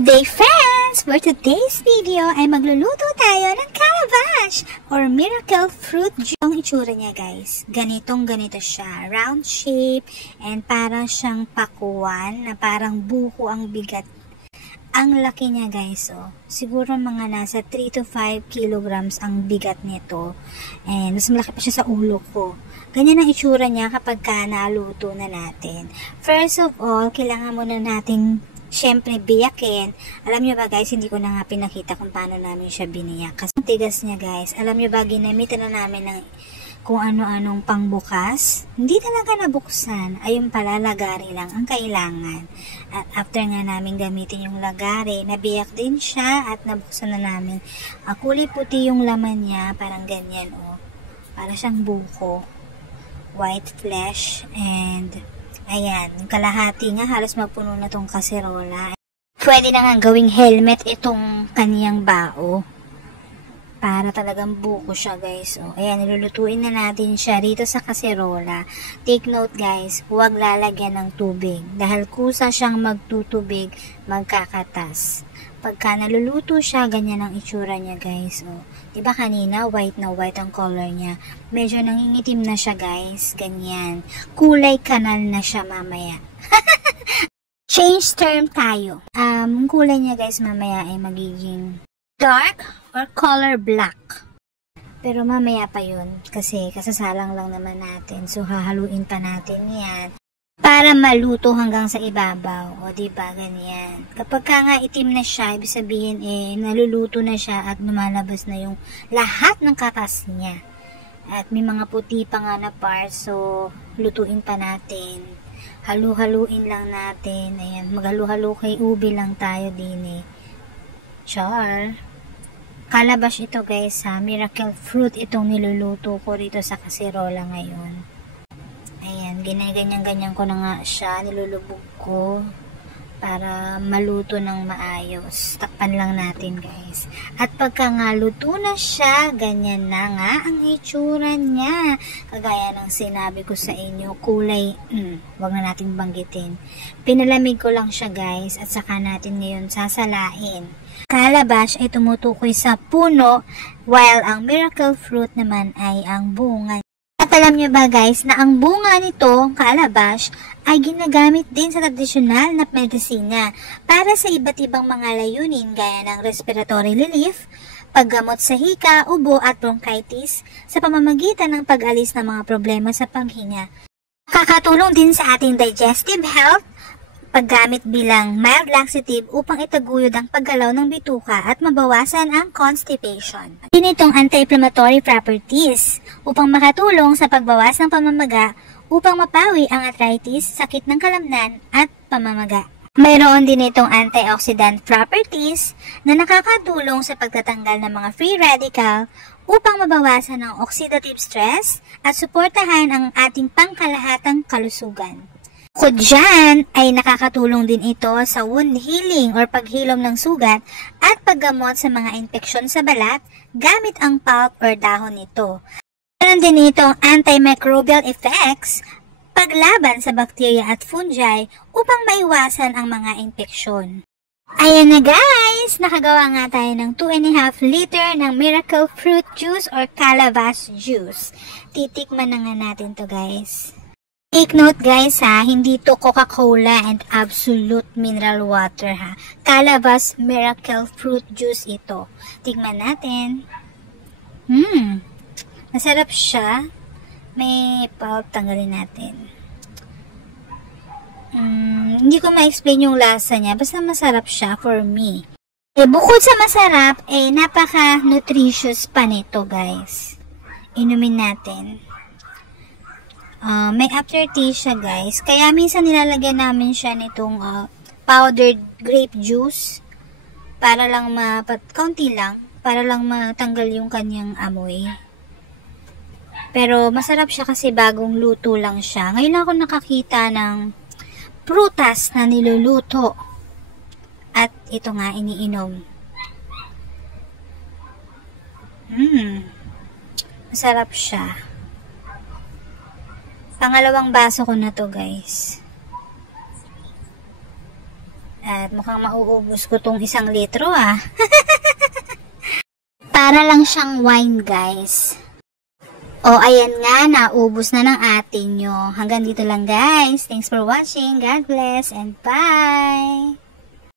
Good day, friends! For today's video ay magluluto tayo ng calabash or miracle fruit juice. Ang itsura niya, guys, ganito siya, round shape, and parang siyang pakuan na parang buko ang bigat. Ang laki niya, guys, oh. Siguro mga nasa 3 to 5 kilograms ang bigat nito, and mas malaki pa siya sa ulo ko. Ganyan ang itsura niya kapag naluto na natin. First of all, kailangan muna nating syempre, biyakin. Alam nyo ba, guys, hindi ko na nga pinakita kung paano namin siya biniyak. Kasi ang tigas niya, guys. Alam nyo ba, ginamitan na namin ng kung ano-anong pangbukas. Hindi talaga nabuksan. Ayun pala, lagari lang ang kailangan. At after nga namin gamitin yung lagari, nabiyak din siya at nabuksan na namin. Kulay puti yung laman niya, parang ganyan, oh. Para siyang buko. White flesh and ayan, kalahati nga, halos magpuno na tong kaserola. Pwede na nga gawing helmet itong kaniyang bao. Para talagang buko siya, guys. O, ayan, nilulutuin na natin siya rito sa kaserola. Take note, guys, huwag lalagyan ng tubig. Dahil kusa siyang magtutubig, magkakatas. Pagka naluluto siya, ganyan ang itsura niya, guys. O, diba kanina, white na white ang color niya. Medyo nangingitim na siya, guys. Ganyan. Kulay kanal na siya mamaya. Change term tayo. Ang kulay niya, guys, mamaya ay magiging dark or color black. Pero mamaya pa yun. Kasi kasasalang lang naman natin. So, hahaluin pa natin yan. Para maluto hanggang sa ibabaw. O, diba? Ganyan. Kapag nga itim na siya, ibig sabihin, naluluto na siya at lumalabas na yung lahat ng katas niya. At may mga puti pa nga na parts, so, lutuin pa natin. Halu-haluin lang natin. Ayan, maghalu-halu kay ubi lang tayo din, Char. Calabash ito, guys, ha. Miracle fruit itong niluluto ko rito sa kaserola ngayon. Ayan, ginaganyan-ganyan ko na nga siya, nilulubog ko para maluto ng maayos. Takpan lang natin, guys. At pagka nga luto na siya, ganyan na nga ang itsura niya. Kagaya ng sinabi ko sa inyo, kulay, wag na natin banggitin. Pinalamig ko lang siya, guys, at saka natin ngayon sasalain. Calabash ay tumutukoy sa puno, while ang miracle fruit naman ay ang bunga. At alam nyo ba, guys, na ang bunga nito, calabash, ay ginagamit din sa tradisyonal na medisina para sa iba't ibang mga layunin gaya ng respiratory relief, paggamot sa hika, ubo at bronchitis sa pamamagitan ng pag-alis ng mga problema sa panghinga. Kakatulong din sa ating digestive health, paggamit bilang mild laxative upang itaguyod ang paggalaw ng bituka at mabawasan ang constipation. Din itong anti-inflammatory properties upang makatulong sa pagbawas ng pamamaga upang mapawi ang arthritis, sakit ng kalamnan at pamamaga. Mayroon din itong antioxidant properties na nakakatulong sa pagtatanggal ng mga free radical upang mabawasan ang oxidative stress at suportahan ang ating pangkalahatang kalusugan. Bukod dyan, ay nakakatulong din ito sa wound healing or paghilom ng sugat at paggamot sa mga infeksyon sa balat gamit ang pulp or dahon nito. Meron din itong antimicrobial effects, paglaban sa bakterya at fungi upang maiwasan ang mga infeksyon. Ayan na, guys! Nakagawa nga tayo ng 2.5 liter ng miracle fruit juice or calabash juice. Titikman na nga natin to, guys. Take note, guys, ha, hindi to Coca-Cola and absolute mineral water, ha. Calabash miracle fruit juice ito. Tignan natin. Masarap siya. May pulp, tanggalin natin. Hindi ko ma-explain yung lasa niya. Basta masarap siya for me. Bukod sa masarap, napaka-nutritious pa nito, guys. Inumin natin. May aftertaste siya, guys. Kaya minsan nilalagyan namin siya nitong powdered grape juice para lang kaunti lang, para lang matanggal yung kanyang amoy. Pero masarap siya kasi bagong luto lang siya. Ngayon ako nakakita ng prutas na niluluto. At ito nga, iniinom. Masarap siya. Pangalawang baso ko na to, guys. At mukhang mauubos ko tong 1 litro Para lang siyang wine, guys. O, ayan nga, naubos na ng atin nyo. Hanggang dito lang, guys. Thanks for watching. God bless and bye!